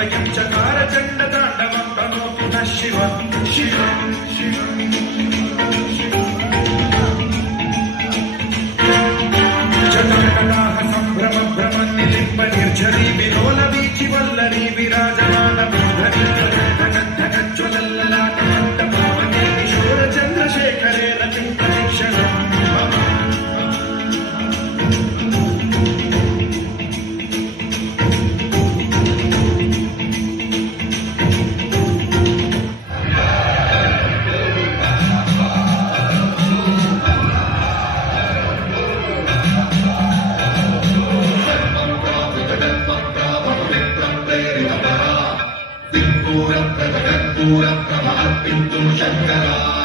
स्वयं चकार चण्डताण्डवं तनोतु नः शिवं शिवं शिवं जटाकटाह सम्भ्रम भ्रमन् निलिम्ब निर्झरी विलोल वीचि वल्लरी विराजमान मूर्धनि ढगज्ज्वलल्ललाट पावने किशोर चन्द्रशेखरे रतिं प्रतीक्षणम् पूरं प्रभा अर्पिन्तु शङ्करा